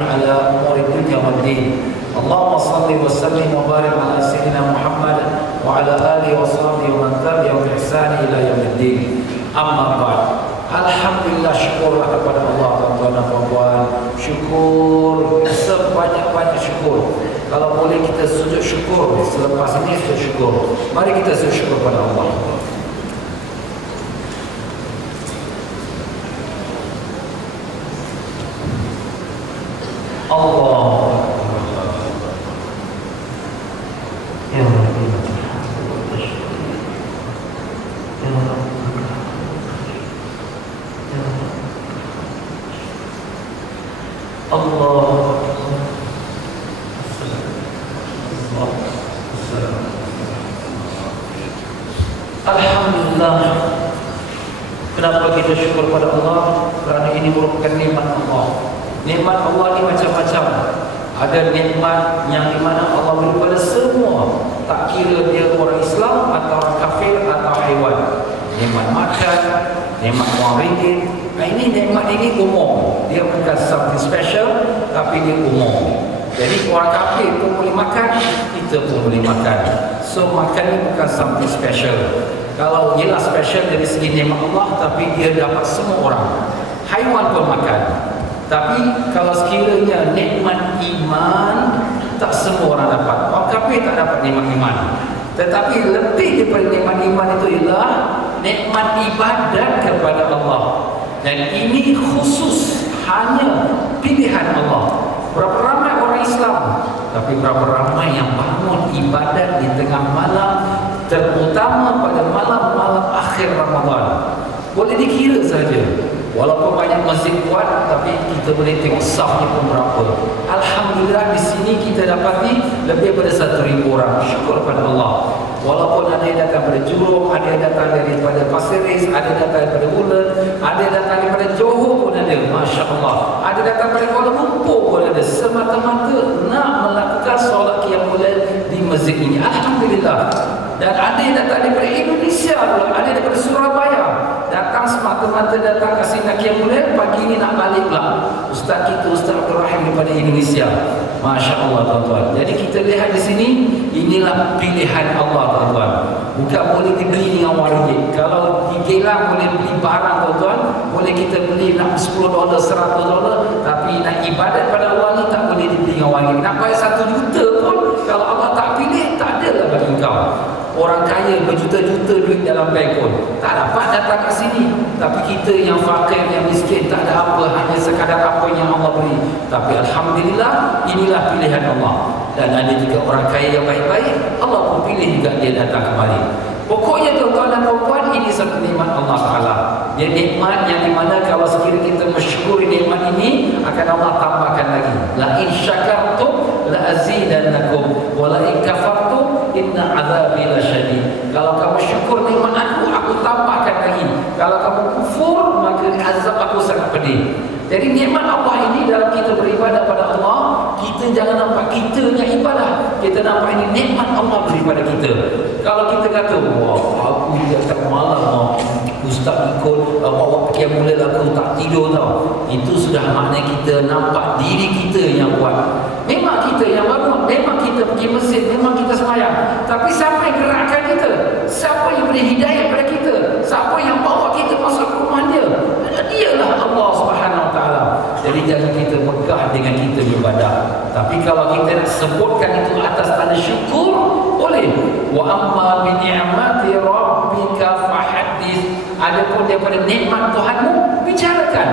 على أمور الدنيا والدين اللهم صل وسلم وبارك على سيدنا محمد وعلى آله وصحبه ومن تبعهم بإحسان إلى يوم الدين. Amma ba'd. Alhamdulillah, syukurlah kepada Allah tuan-tuan dan puan-puan. Syukur, sebanyak-banyak syukur. Kalau boleh kita sujud syukur, selepas ini sujud syukur. Mari kita sujud syukur kepada Allah. Allah ya Rabbi, ya Rabbi, Allah. Alhamdulillah. Kenapa kita syukur pada Allah? Kerana ini merupakan nikmat Allah. Nikmat Allah ni macam-macam. Ada nikmat yang dimana Allah beri pada semua, tak kira dia orang Islam atau orang kafir atau haiwan. Nikmat makan, nikmat wang ringgit. Ini nikmat ini umum. Dia bukan something special, tapi dia umum. Jadi orang kafir pun boleh makan, kita pun boleh makan. So makan ni bukan something special. Kalau ialah special dari segi nikmat Allah, tapi dia dapat semua orang. Haiwan pun makan. Tapi kalau sekiranya nikmat iman, tak semua orang dapat. Orang kafir tak dapat nikmat iman. Tetapi lebih daripada nikmat iman itu ialah nikmat ibadat kepada Allah. Dan ini khusus hanya pilihan Allah. Berapa ramai orang Islam, tapi berapa ramai yang bangun ibadat di tengah malam, terutama pada malam-malam akhir Ramadan. Boleh dikira saja. Walaupun banyak masjid kuat, tapi kita boleh tengok safnya pun berapa. Alhamdulillah, di sini kita dapati lebih daripada 1,000 orang. Syukur kepada Allah. Walaupun ada yang datang dari Jurong, ada yang datang daripada Pasir Ris, ada yang datang daripada Ulen, ada yang datang daripada Johor pun ada. Masya Allah. Ada datang dari Kuala Lumpur pun ada. Semata-mata nak melakukan solat qiyamul lail di masjid ini. Alhamdulillah. Dan ada yang datang daripada Indonesia pula, ada daripada Surabaya. Datang semata-mata datang kasih nak qiyamul lail, pagi ini nak balik pula. Ustaz kita, Ustaz Abdul Rahim daripada Indonesia. Masya Allah tuan-tuan. Jadi kita lihat di sini, inilah pilihan Allah tuan-tuan. Bukan boleh dibeli dengan wang ringgit. Kalau di Geylang boleh beli barang tuan-tuan, boleh kita beli nak $10, $100, tapi nak ibadat pada Allah ni tak boleh dibeli dengan wang ringgit. Nak bayar 1 juta pun, kalau Allah tak pilih, tak adalah bagi kau. Orang kaya berjuta-juta duit dalam bank pun tak dapat datang ke sini. Tapi kita yang fakir, yang miskin, tak ada apa, hanya sekadar apa yang Allah beri. Tapi Alhamdulillah, inilah pilihan Allah. Dan ada juga orang kaya yang baik-baik, Allah pun pilih juga dia datang kembali. Pokoknya tuan-tuan dan puan-puan, ini satu nikmat Allah Ta'ala. Dia nikmat yang dimana kalau sekiranya kita mensyukuri nikmat ini, akan Allah tambahkan lagi. La in syakartum la azidannakum wa la in kafartum inna azabi lasyadid. Kalau kamu syukur nikmat aku tambahkan lagi. Kalau kamu kufur, maka azab aku sangat pedih. Jadi nikmat Allah ini dalam kita beribadah pada Allah, kita jangan nampak kita yang ibadah. Kita nampak ini nikmat Allah daripada kita. Kalau kita kata, wah aku datang malam, Ustaz ikut bawa qiyamul lail aku tak tidur tau. Itu sudah makna kita nampak diri kita yang kuat. Memang kita yang bangun, memang kita pergi masjid, memang kita sembahyang. Tapi siapa yang gerakkan kita? Siapa yang beri hidayah pada kita? Siapa yang bawa kita masuk ke rumah dia? Dialah Allah Subhanahu Wa Taala. Jadi jangan kita megah dengan kita beribadah. Tapi kalau kita nak sebutkan itu atas tanda syukur, boleh. Wa amma bi ni'mati rabbika fahaddits. Adapun daripada nikmat Tuhanmu, bicarakan.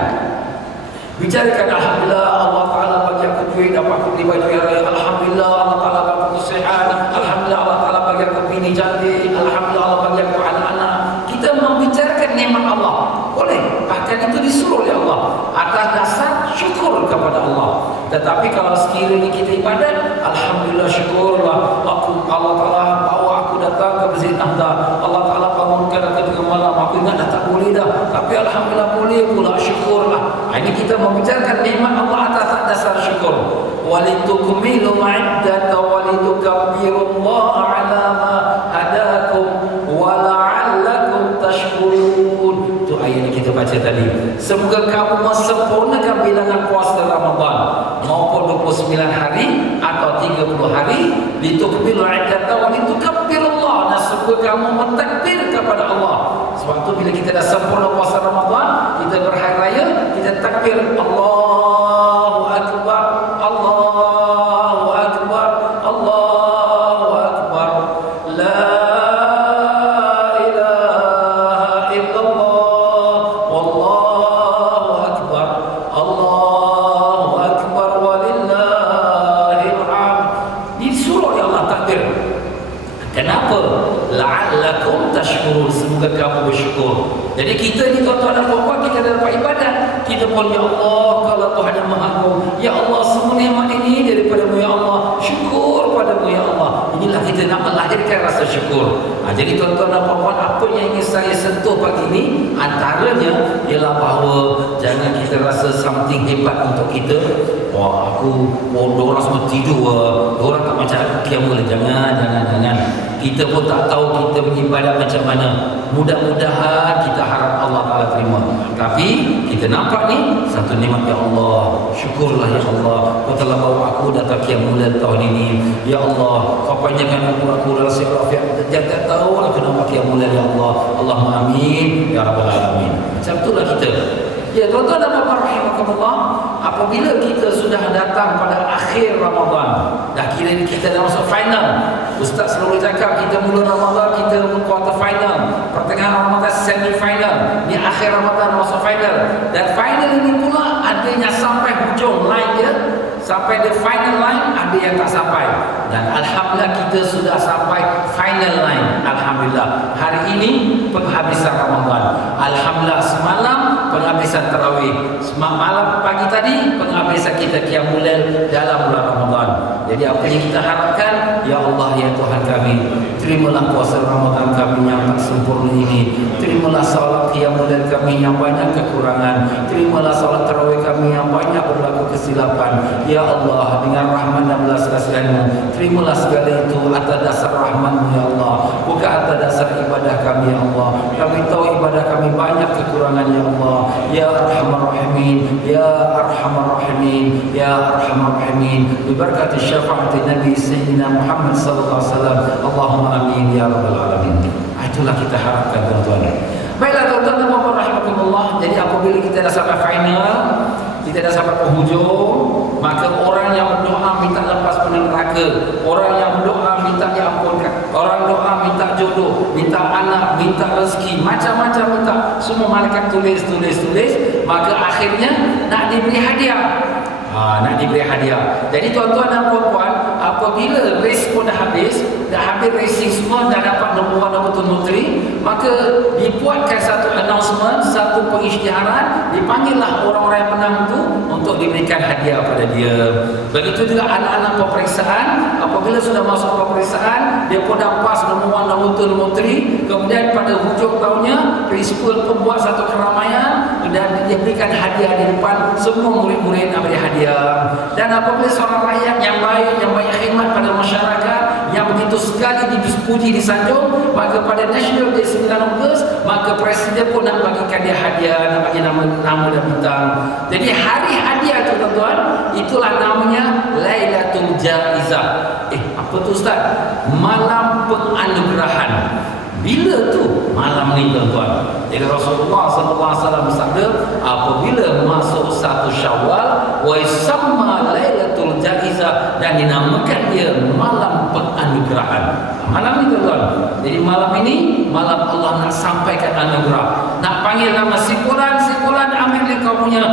Bicarakan, alhamdulillah Allah Taala bagi aku duit, dapat aku beli baju yang lain. Alhamdulillah Allah Taala bagi aku sihat. Alhamdulillah Allah Taala bagi aku bini cantik. Alhamdulillah Allah bagi aku anak-anak. Kita membicarakan nikmat Allah, boleh. Bahkan itu disuruh oleh Allah atas dasar syukur kepada Allah. Tetapi kalau sekiranya kita ibadat, alhamdulillah syukurlah Allah Taala bawa aku datang ke Masjid Nahdah. Allah Taala bangunkan aku tengah malam, aku ingat dah tak boleh dah, tapi alhamdulillah boleh pula, syukurlah. Ini kita membicarakan nikmat Allah atas dasar syukur. Walitukmilu iddata walitukabbirullaha ala ma hadakum wa la'allakum tashkurun. Itu ayat yang kita baca tadi. Semoga kamu sempurnakan bilangan puasa Ramadan. Mau maupun 29 hari atau 30 hari, litukmilu iddata wa litukabbirullah, dan supaya kamu mentakbir kepada Allah. Sebab tu bila kita dah sempurna puasa Ramadan, kita berhari raya, kita takbir Allahu Akbar, Allahu Akbar, Allahu Akbar, la ilaha illallah, wallahu akbar, Allahu akbar, walillahil hamd. Disuruh oleh Allah takbir. Kenapa? La'allakum tashkurun, semoga kamu bersyukur. Jadi kita ni tuan-tuan dan puan-puan, kita dapat ibadat, kita pun ya Allah, kalau Tuhan yang Maha Agung, ya Allah, semua nikmat ini daripada-Mu ya Allah, syukur pada-Mu ya Allah. Inilah kita nak melahirkan rasa syukur. Jadi tuan-tuan dan puan-puan, apa yang ingin saya sentuh pagi ini, antaranya ialah bahawa jangan kita rasa something hebat untuk kita. Wah, orang semua tidur, orang tak macam aku kiamul. Jangan. Kita pun tak tahu kita beribadat macam mana. Mudah-mudahan kita harap Allah Ta'ala terima. Tapi kita nampak ni satu nikmat, ya Allah, syukurlah ya Allah, Kau telah bawa aku datang qiyamul lail tahun ini. Ya Allah, Kau panjangkan umur aku dalam sihat walafiat. Jangan tahu aku nampak qiyamul lail ya Allah. Allahumma amin ya rabbal alamin. Macam itulah kita. Ya tuan-tuan dan puan-puan rahimakumullah, apabila kita sudah datang pada akhir Ramadan, dah kira kita dah masuk final. Ustaz selalu cakap kita mula Ramadan, kita quarter final, pertengahan Ramadan semi final, di akhir Ramadan masuk final. Dan final ini pula ada yang sampai hujung line dia, sampai the final line, ada yang tak sampai. Dan alhamdulillah kita sudah sampai final line. Alhamdulillah. Hari ini penghabisan Ramadan. Alhamdulillah, semalam penghabisan tarawih. Malam pagi tadi penghabisan kita qiyamul lail dalam bulan Ramadan. Jadi apa yang kita harapkan, ya Allah ya Tuhan kami, terimalah puasa Ramadan kami yang tak sempurna ini. Terimalah salat qiyamul lail kami yang banyak kekurangan. Terimalah salat tarawih kami yang banyak berlaku kesilapan. Ya Allah, dengan rahmat dan belas kasihan-Mu, terimalah segala itu atas dasar rahmat-Mu ya Allah, bukan atas dasar ibadah kami ya Allah. Kami tahu ibadah kami banyak kekurangan ya Allah. Ya Arhamar Rahimin, Ya Arhamar Rahimin, Ya Arhamar Rahimin, berkati syafaat Nabi Sayyidina Muhammad sallallahu alaihi wasallam. Allahumma amin ya rabbal alamin. Itulah kita harapkan tuan-tuan. Baiklah tuan-tuan dan puan-puan rahimakumullah. Jadi apabila kita dah sampai final, kita dah sampai penghujung, maka orang yang berdoa minta lepas pada neraka, orang yang berdoa minta diampunkan, orang doa minta jodoh, minta anak, minta rezeki, macam-macam minta, semua malaikat tulis, maka akhirnya nak diberi hadiah. Nak diberi hadiah. Jadi tuan-tuan dan puan-puan, apabila race pun dah habis racing semua, dah dapat nombor 1, nombor 2, nombor 3, maka dibuatkan satu announcement, satu pengisytiharan, dipanggillah orang-orang yang menang itu untuk diberikan hadiah pada dia. Begitu juga anak-anak peperiksaan, apabila sudah masuk peperiksaan, dia pun dah pas nombor 1, nombor 2, nombor 3, kemudian pada hujung tahunnya, prinsipal pun buat satu keramaian dan dia berikan hadiah di depan semua murid-murid nak beri hadiah. Dan apabila seorang rakyat yang baik khidmat pada masyarakat, yang begitu sekali dipuji disanjung, maka pada National Day 9 Ogos, maka Presiden pun nak bagikan dia hadiah, nak bagi nama dan bintang. Jadi hari hadiah tu tuan-tuan, itulah namanya Lailatul Jaizah. Apa tu Ustaz? Malam penganugerahan. Bila tu? Malam ni tuan-tuan. Jadi Rasulullah SAW bersabda, apabila masuk 1 Syawal, wa yusamma Lailatul Jaizah, dan dinamakan dia malam penganugerahan. Malam ni tuan-tuan. Jadi malam ini malam Allah nak sampaikan anugerah. Nak panggil nama si fulan, ambil kau punya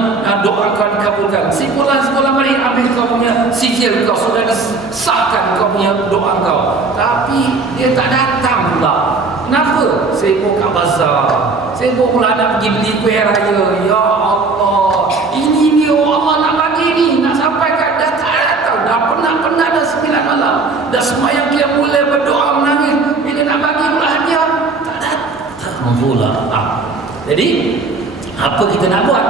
doa kau dikabulkan. Si fulan, mari ambil kau punya sijil kau, sudah disahkan kau punya doa kau. Tapi dia tak datang pula. Kenapa? Sibuk kat bazar, sibuk pula nak pergi beli kuih raya. Ya Allah, ini Allah nak bagi ni, nak sampai kat dah tak datang. Dah penat-penat dah 9 malam, dah semayang dia mulai berdoa menangis. Bila nak bagi pula hadiah, tak datang pula. Jadi apa kita nak buat?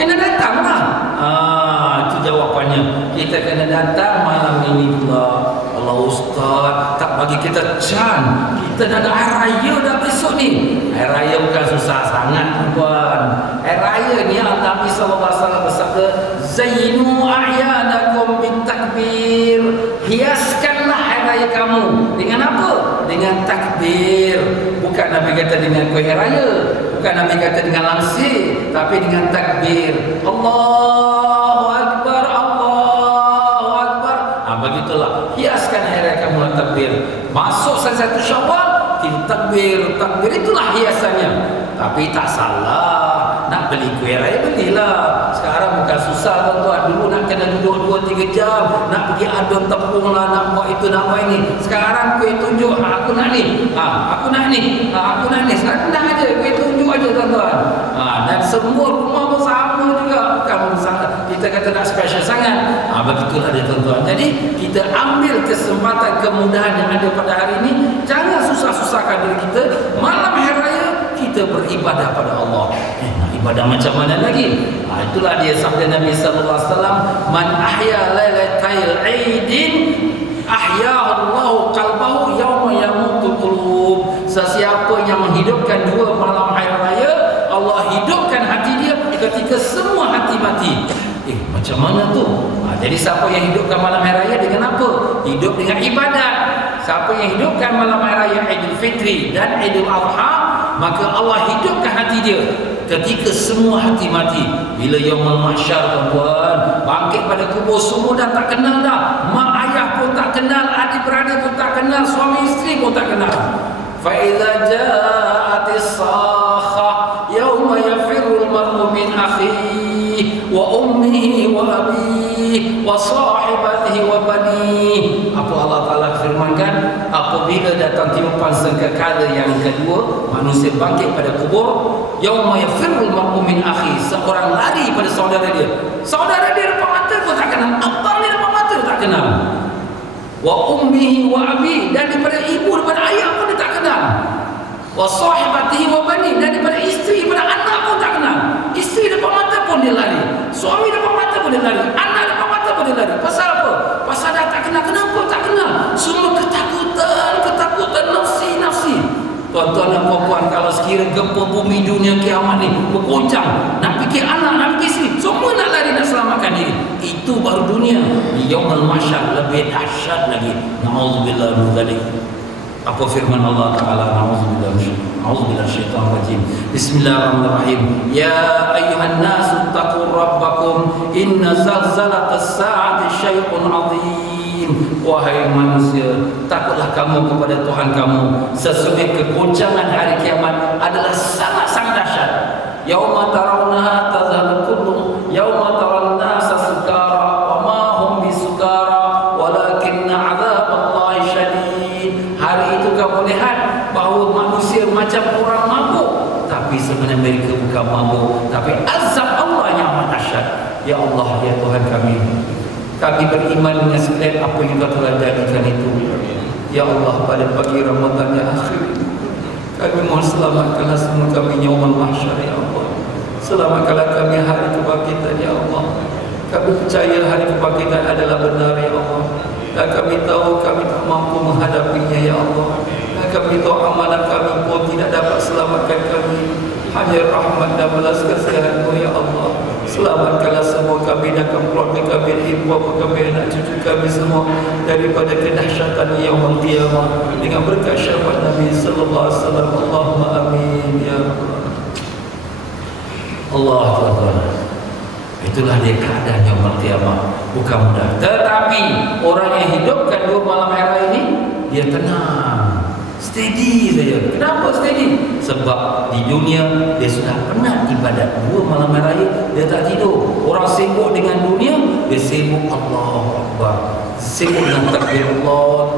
Kena datang lah. Itu jawapannya. Kita kena datang malam ini pula. Allah Ustaz tak bagi kita can. Kita dah ada air raya dah besok ni. Air raya bukan susah sangat tuan. Air raya ni Nabi SAW bersabda, Zainu a'yanakum Bukan Nabi kata dengan kuih raya, bukan Nabi kata dengan langsir, tapi dengan takbir. Allahu Akbar, Allahu Akbar. Begitulah hiaskan hari raya kamu dengan takbir. Masuk 1 Syawal, kita takbir, takbir itulah hiasannya. Tapi tak salah, nak beli kuih raya belilah. Sekarang bukan susah tuan-tuan. Dulu nak kena duduk 2-3 jam, nak pergi adun tepung lah, nak buat itu, nak buat ini. Sekarang kuih tunjuk, aku nak ni, aku nak ni, aku nak ni. Senang aja, kuih tunjuk aja tuan-tuan. Dan semua rumah pun sama juga. Bukan kita kata nak special sangat. Begitulah dia tuan-tuan. Jadi kita ambil kesempatan kemudahan yang ada pada hari ini. Jangan susah-susahkan diri kita. Malam hari raya kita beribadah pada Allah. Nak ibadah macam mana lagi? Itulah dia sabda Nabi sallallahu alaihi wasallam, man ahya lailatal aidin ahyahu Allah qalbahu yawma yamutul qulub. Sesiapa yang menghidupkan 2 malam hari raya, Allah hidupkan hati dia ketika semua hati mati. Macam mana tu? Jadi siapa yang hidupkan malam hari raya dengan apa? Hidup dengan ibadat. Siapa yang hidupkan malam hari raya Idul Fitri dan Idul Adha, maka Allah hidupkan hati dia ketika semua hati mati. Bila yaumul mahsyar tuan-tuan, bangkit pada kubur, semua dah tak kenal dah. Mak ayah pun tak kenal, adik-beradik pun tak kenal, suami isteri pun tak kenal. Fa idza ja'atis sakhah yauma yafirul mar'u min akhihi wa ummihi wa abihi wa sahibatihi wa banihi. Apa Allah Ta'ala firmankan? Apabila datang tiupan sangkakala yang kedua, manusia bangkit pada kubur, yauma yafirul mar'u min akhihi, seorang lari pada saudara dia. Saudara dia depan mata pun tak kenal, abang dia depan mata tak kenal. Wa ummihi wa abihi, dan daripada ibu daripada ayah pun dia tak kenal. Wa sahibatihi wa bani, dan daripada isteri daripada anak pun tak kenal. Isteri depan mata pun dia lari, suami depan mata pun dia lari, anak depan mata pun dia lari. Pasal apa? Pasal dah tak kenal. Kenapa tak kenal? Semua ketakutan nafsi. Tuan-tuan dan puan-puan, kalau sekiranya gempa bumi dunia kiamat ni bergoncang, nak fikir anak, nak fikir isteri, semua nak lari, nak selamatkan diri. Itu baru dunia. Di yaumul mahsyar lebih dahsyat lagi. Na'udzubillah min dzalik. Apa firman Allah Ta'ala? Na'udzubillah syaitanir rajim. Bismillahirrahmanirrahim. Ya ayyuhan nasu taqur rabbakum inna zalzalatas sa'ati syai'un 'adzim. Wahai manusia, takutlah kamu kepada Tuhan kamu. Sesungguhnya kegoncangan hari kiamat adalah sangat-sangat dahsyat. Yauma tarawnaha tazhalu kullu yauma tarawna sukara wa ma hum bisukara walakinna 'adzaballahi syadid. Hari itu kamu lihat bahawa manusia macam orang mabuk, tapi sebenarnya mereka bukan mabuk, tapi azab Allah yang amat dahsyat. Ya Allah, ya Tuhan kami beriman dengan sekalian apa yang Kau telah jadikan itu. Ya Allah, pada pagi Ramadan yang akhir, kami mohon selamatkanlah semua kami yaumul mahsyar, ya Allah. Selamatkanlah kami hari kebangkitan, ya Allah. Kami percaya hari kebangkitan adalah benar, ya Allah. Dan kami tahu kami tak mampu menghadapinya, ya Allah. Dan kami tahu amalan kami pun tidak dapat selamatkan kami. Hanya rahmat dan belas kasihan-Mu, ya Allah. Selamatkanlah semua kami dan keluarga kami, ibu bapa kami, anak cucu kami semua daripada kedahsyatan yaumul qiyamah dengan berkat syafaat Nabi sallallahu alaihi wasallam. Allahumma amin ya Allah. Allah Tuhan. Itulah dia keadaan yaumul qiyamah. Bukan mudah. Tetapi orang yang hidupkan 2 malam hari ini, dia tenang, steady saja. Kenapa steady? Sebab di dunia dia sudah penat ibadat. 2 malam hari dia tak tidur. Orang sibuk dengan dunia, dia sibuk Allahu Akbar, sibuk dengan takbir Allah.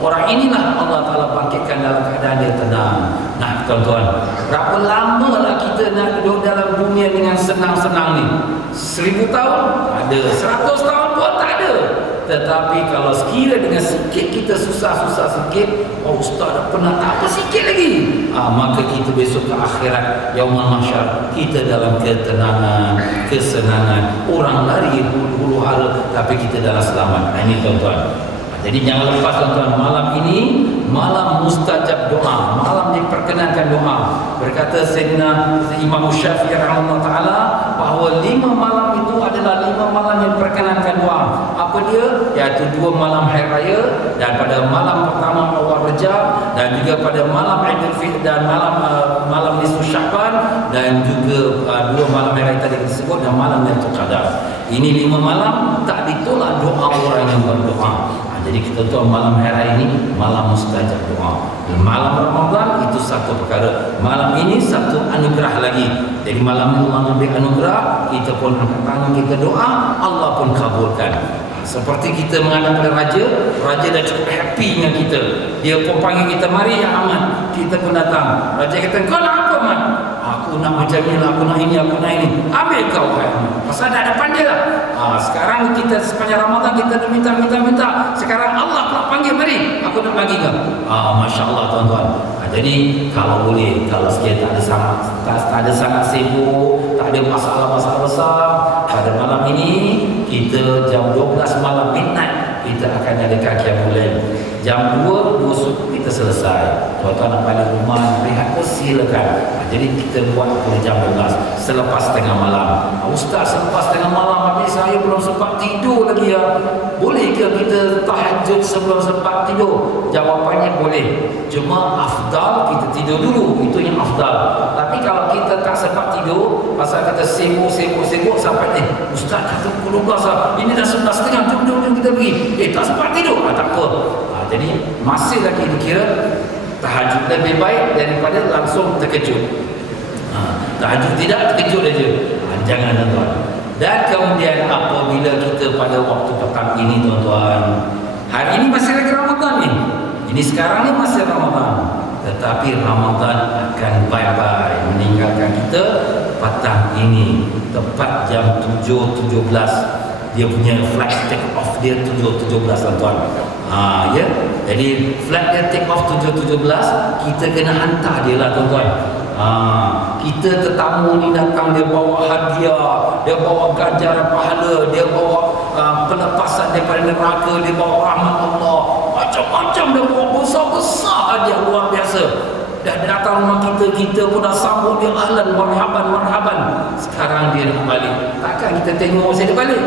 Orang inilah Allah Ta'ala bangkitkan dalam keadaan dia tenang. Nah tuan-tuan, berapa lama lah kita nak duduk dalam dunia dengan senang-senang ni? 1000 tahun? Ada. 100 tahun pun tak ada. Tetapi kalau sekiranya dengan sikit kita susah-susah sikit, oh ustaz dah pernah tak apa sikit lagi, maka kita besok ke akhirat yaumul mahsyar kita dalam ketenangan, kesenangan. Orang lari huru hara tapi kita dalam selamat. Ini tuan-tuan. Jadi jangan lepas tuan-tuan, malam ini malam mustajab doa, malam diperkenankan doa. Berkata Sayyidina Imam Syafi'i rahimahullah taala bahawa 5 malam itu tu adalah 5 malam yang diperkenankan doa. Apa dia? Iaitu 2 malam hari raya, dan pada malam pertama awal Rejab, dan juga pada malam Aidil Fitr dan malam nisfu Syaban, dan juga 2 malam hari raya tadi disebut, dan malam Lailatul Qadar. Ini 5 malam tak ditolak doa orang yang berdoa. Jadi kita tahu malam hari raya ini malam mustajab doa. Dan malam Ramadan itu satu perkara. Malam ini satu anugerah lagi. Jadi malam ini Allah ambil anugerah, kita pun angkat tangan, kita doa, Allah pun kabulkan. Seperti kita menghadap pada raja, raja dah cukup happy dengan kita. Dia pun panggil kita, mari ya Ahmad. Kita pun datang. Raja kata, kau nak apa Ahmad? Aku nak macam ni lah, aku nak ini, aku nak ini. Ambil kau Ahmad. Pasal dah depan dia lah. Sekarang kita sepanjang Ramadan kita dah minta. Sekarang Allah pula panggil, mari, aku nak bagi kau. Masya Allah tuan-tuan. Jadi kalau boleh, kalau sekiranya tak ada sangat sibuk, tak ada masalah-masalah besar, pada malam ini kita jam 12 malam midnight kita akan adakan qiyamul lail. Jam 2 subuh kita selesai. Tuan-tuan nak balik rumah rehat pun silakan. Jadi kita buat pada jam 12 selepas tengah malam. Ustaz, selepas tengah malam habis saya belum sempat tidur lagi ya. Boleh ke kita tahajud sebelum sempat tidur? Jawapannya boleh. Cuma afdal kita tidur dulu, itu yang afdal. Tapi kalau kita tak sempat tidur, pasal kita sibuk sampai Ustaz kata pukul 12 lah, ini dah 11.30, jom kita pergi. Tak sempat tidur, tak apa. Jadi masih lagi dikira tahajud lebih baik daripada langsung terkejut. Tahajud tidak, terkejut aja. Jangan tuan-tuan. Dan kemudian apabila kita pada waktu petang ini tuan-tuan, hari ini masih lagi Ramadan ni. Ini sekarang ni masih Ramadan. Tetapi Ramadan akan bye-bye meninggalkan kita petang ini. Tepat jam 7.17 dia punya flight take off dia 7.17 tuan-tuan. Ya. Jadi flight dia take off 7.17, kita kena hantar dia lah tuan-tuan. Kita tetamu ni datang, dia bawa hadiah, dia bawa ganjaran pahala, dia bawa pelepasan daripada neraka, dia bawa rahmat Allah, macam-macam dia bawa besar-besar hadiah luar biasa. Dah datang rumah kita pun dah sambut dia, ahlan marhaban. Sekarang dia nak balik, takkan kita tengok saya dia balik?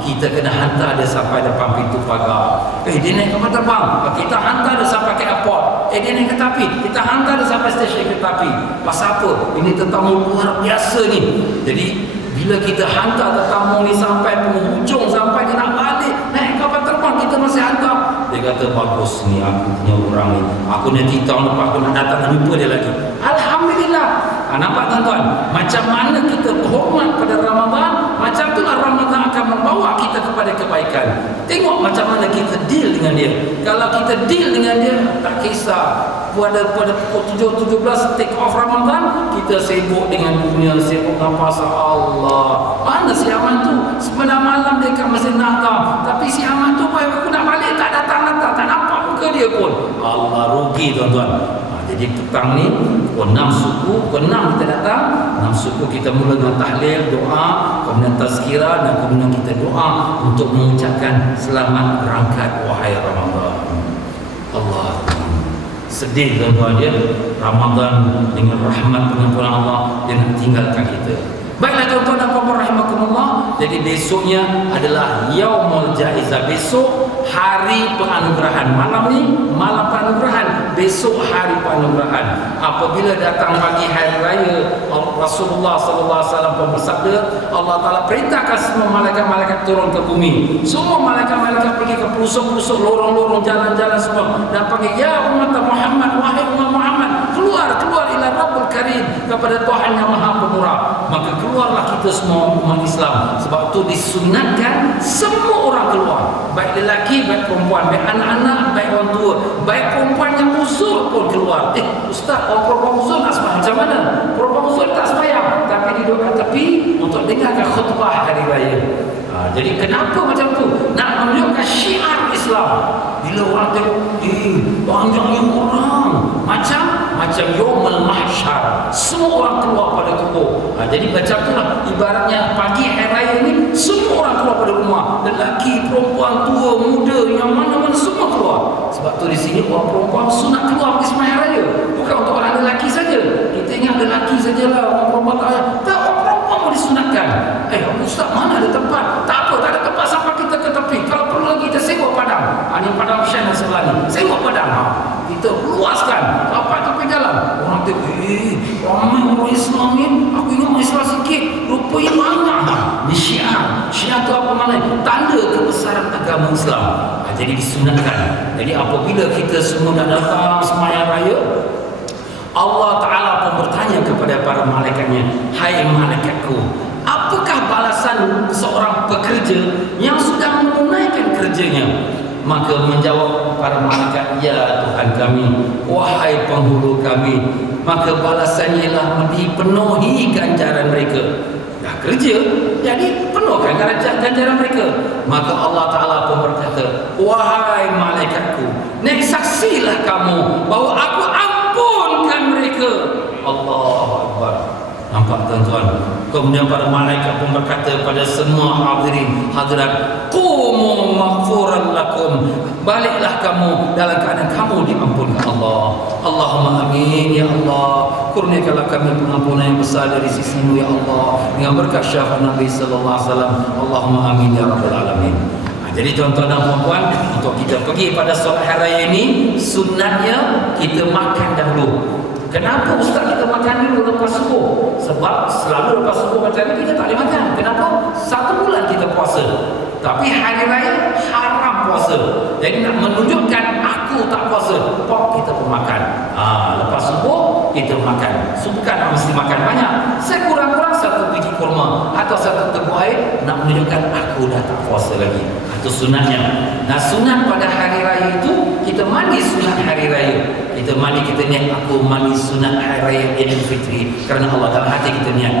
Kita kena hantar dia sampai depan pintu pagar. Dia naik kapal terbang, kita hantar dia sampai ke airport. Dia naik kereta api, kita hantar dia sampai stesen kereta api. Pasal apa? Ini tetamu luar biasa ni. Jadi bila kita hantar tetamu ni sampai penghujung, sampai dia nak balik naik kapal terbang, kita masih hantar. Dia kata, bagus ni aku punya orang ni, aku nanti tahun lepas aku nak datang jumpa dia lagi. Alhamdulillah. Nampak tuan-tuan, macam mana kita berhormat pada Ramadan, macam itulah Ramadan akan membawa kita kepada kebaikan. Tengok macam mana kita deal dengan dia. Kalau kita deal dengan dia, tak kisah pada pukul 7.17 take off Ramadan, kita sibuk dengan dunia, sibuk dengan pasal Allah. Mana si Aman tu? Sebenarnya malam dia kat Masjid Nahdhah, tapi si Aman tu aku nak balik tak datang, tak nampak muka dia pun. Allah, rugi tuan-tuan. Jadi petang ni pukul 6 suku, pukul 6 kita datang, 6 suku kita mula dengan tahlil, doa, kemudian tazkirah, dan kemudian kita doa untuk mengucapkan selamat berangkat wahai Ramadan. Allah, sedih tuan-tuan dia, Ramadan dengan rahmat pengampunan Allah dia nak tinggalkan kita. Baiklah tuan-tuan dan puan-puan rahimakumullah. Jadi besoknya adalah Yaumul Jaizah, besok hari penganugerahan. Malam ni malam penganugerahan, besok hari penganugerahan. Apabila datang pagi hari raya, Rasulullah sallallahu alaihi wasallam pun bersabda, Allah Taala perintahkan semua malaikat-malaikat turun ke bumi. Semua malaikat-malaikat pergi ke pelosok-pelosok, lorong-lorong, jalan-jalan semua, dan panggil, ya umat Muhammad, wahai umat Muhammad, keluar ila Rabbul Karim, kepada Tuhan yang Maha Pemurah. Maka keluarlah kita semua umat Islam. Sebab itu disunatkan semua orang keluar, baik lelaki, baik perempuan, baik anak-anak, baik orang tua, baik perempuan yang uzur pun keluar. Ustaz, orang perempuan uzur nak sembahyang macam mana? Perempuan uzur tak sembahyang, tapi duduk kat tepi untuk dengarkan khutbah hari raya. Jadi kenapa macam tu? Nak menunjukkan syiar Islam. Bila orang tengok, banyaknya orang, macam Yaumul Mahsyar, semua orang keluar pada kubur. Jadi macam itulah ibaratnya pagi hari raya ni, semua orang keluar pada rumah, lelaki, perempuan, tua, muda, yang mana-mana semua keluar. Sebab tu di sini orang perempuan sunat keluar pergi sembahyang raya, bukan untuk orang lelaki saja. Kita ingat lelaki sajalah, orang perempuan tak. Tak, orang perempuan pun disunatkan. kebesaran agama Islam. Jadi disunatkan. Jadi apabila kita semua dah datang sembahyang raya, Allah Ta'ala pun bertanya kepada para malaikatnya, hai malaikatku, apakah balasan seorang pekerja yang sudah menunaikan kerjanya? Maka menjawab para malaikat, ya Tuhan kami, wahai penghulu kami, maka balasannya ialah dipenuhi ganjaran mereka. Dah kerja, jadi penuhkan ganjaran mereka. Maka Allah Ta'ala pun berkata, wahai malaikatku, nek saksilah kamu bahawa aku ampunkan mereka. Allahu Akbar. Nampak tuan-tuan? Kemudian para malaikat pun berkata kepada semua hadirin hadirat, qumu maghfuran lakum, baliklah kamu dalam keadaan kamu diampunkan Allah. Allahumma amin ya Allah, kurniakanlah kami pengampunan yang besar dari sisi-Mu ya Allah, dengan berkat syafaat Nabi sallallahu alaihi wasallam. Allahumma amin ya rabbal alamin. Jadi tuan-tuan dan puan-puan, untuk kita pergi pada solat hari raya ini, sunatnya kita makan dahulu. Kenapa ustaz kita makan dulu lepas subuh? Sebab selalu lepas subuh macam ni kita tak boleh makan. Kenapa? 1 bulan kita puasa, tapi hari raya haram puasa. Jadi nak menunjukkan aku tak puasa, kita pun makan. Lepas subuh kita makan. Bukan mesti makan banyak, sekurang-kurang 1 biji kurma atau 1 teguk air, nak menunjukkan aku dah tak puasa lagi. Itu sunatnya. Nah, sunat pada hari raya itu kita mandi sunat hari raya. Kita mandi, kita niat aku mandi sunat hari raya Idul Fitri, kerana Allah dalam hati kita niat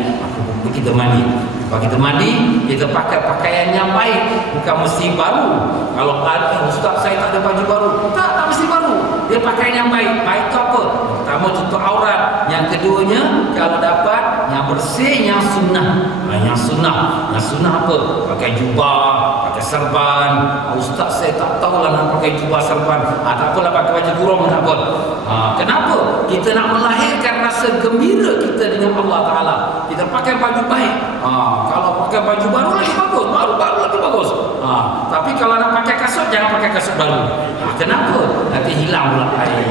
kita mandi. Kalau kita mandi, kita pakai pakaian yang baik, bukan mesti baru. Kalau ustaz saya tak ada baju baru, tak mesti baru. Dia pakaian yang baik. Baik itu apa? Pertama, tutup aurat. Yang keduanya, kalau dapat yang bersih, yang sunnah. Yang sunnah apa? Pakai jubah, pakai serban. Ustaz saya tak tahulah nak pakai jubah serban. Tak apalah, pakai baju kurung tak apa. Kenapa? Kita nak melahirkan rasa gembira kita dengan Allah Ta'ala. Kita pakai baju baik. Kalau pakai baju baru lagi bagus, baru lagi bagus. Tapi kalau nak pakai kasut, jangan pakai kasut baru. Kenapa? Nanti hilang pula air.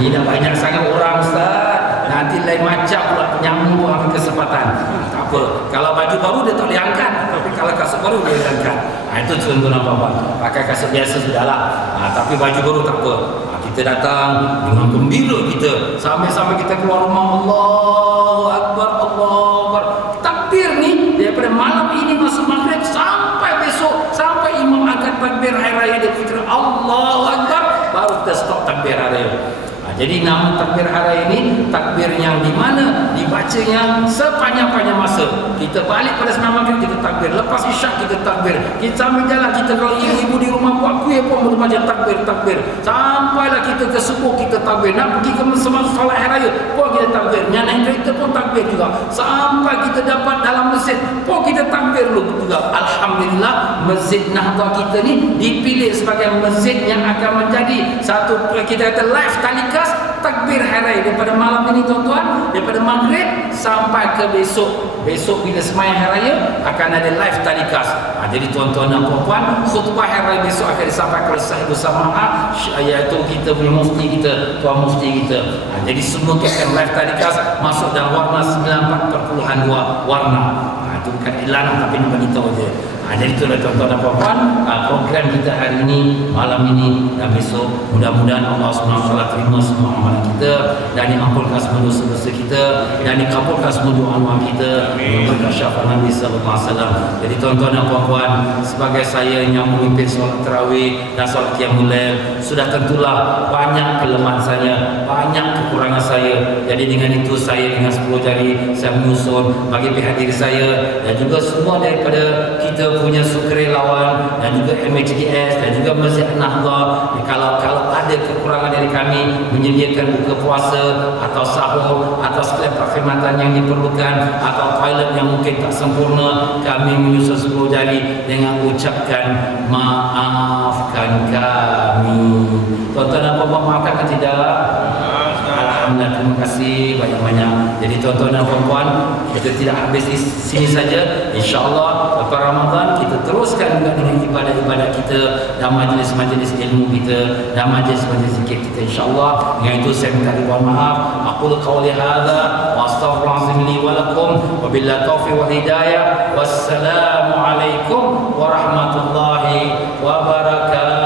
Ini dah banyak sangat orang ustaz, nanti lain macam pula penyambung pun ambil kesempatan. Tak apa, kalau baju baru dia tak boleh angkat, tapi kalau kasut baru dia boleh angkat. Itu contoh nampak. Pakai kasut biasa sudahlah, tapi baju baru tak apa. Kita datang dengan gembira kita, sampai-sampai kita keluar rumah, Allahu Akbar, Allahu Akbar. Takbir ni daripada malam ini masuk maghrib sampai besok, sampai imam angkat takbir hari raya Idul Fitri, Allahu Akbar, baru kita stop takbir hari raya. Jadi nama takbir hari ini takbir yang di mana dibacanya sepanjang-panjang masa. Kita balik pada sembahyang maghrib kita takbir, lepas isyak kita takbir. Kita sambil jalan, kita kalau ibu-ibu di rumah buat kuih pun baca takbir. Sampailah kita ke subuh kita takbir. Nak pergi ke solat hari raya pun kita takbir. Yang naik kereta pun takbir juga. Sampai kita dapat dalam masjid pun kita takbir dulu juga. Alhamdulillah, Masjid Nahdah kita ni dipilih sebagai masjid yang akan menjadi satu, kita kata live talikas takbir hari daripada malam ini tuan-tuan, daripada maghrib sampai ke besok. Besok bila sembahyang hari raya akan ada live talikas. Jadi tuan-tuan dan puan-puan, khutbah hari raya besok akan disampaikan oleh Sahibul Samaah, iaitu kita punya mufti kita, tuan mufti kita. Jadi semua tu akan live talikas masuk dalam warna 94.2 warna. Itu bukan iklan tapi nak bagi tahu je. Jadi itulah tuan-tuan dan puan-puan, program kita hari ini, malam ini dan besok. Mudah-mudahan Allah SWT terima semua amalan kita dan diampunkan semua dosa-dosa kita dan dikabulkan semua doa-doa kita dengan berkat syafaat Nabi sallallahu alaihi wasallam. Jadi tuan-tuan dan puan-puan, sebagai saya yang memimpin solat tarawih dan solat qiyamul lail, sudah tentulah banyak kelemahan saya, banyak kekurangan saya. Jadi dengan itu saya dengan 10 jari saya menyusun bagi pihak diri saya dan juga semua daripada kita punya sukarelawan dan juga MHDS dan juga Masjid Nahdah, kalau ada kekurangan dari kami menyediakan buka puasa atau sahur atau sekalian perkhidmatan yang diperlukan atau toilet yang mungkin tak sempurna, kami menyusun 10 jari dengan ucapkan maafkan kami. Tuan-tuan dan puan-puan, maafkan tidak? Alhamdulillah. Alhamdulillah, terima kasih banyak-banyak. Jadi tuan-tuan dan puan-puan, kita tidak habis di sini saja. InsyaAllah lepas Ramadan kita teruskan juga dengan ibadah-ibadah kita dan majlis-majlis ilmu kita dan majlis-majlis zikir kita, insyaAllah. Dengan itu saya minta mohon maaf. Aqulu qawli hadza wa astaghfirullahalazim li wa lakum wa billahi taufiq wal hidayah. Wassalamu alaikum warahmatullahi wabarakatuh.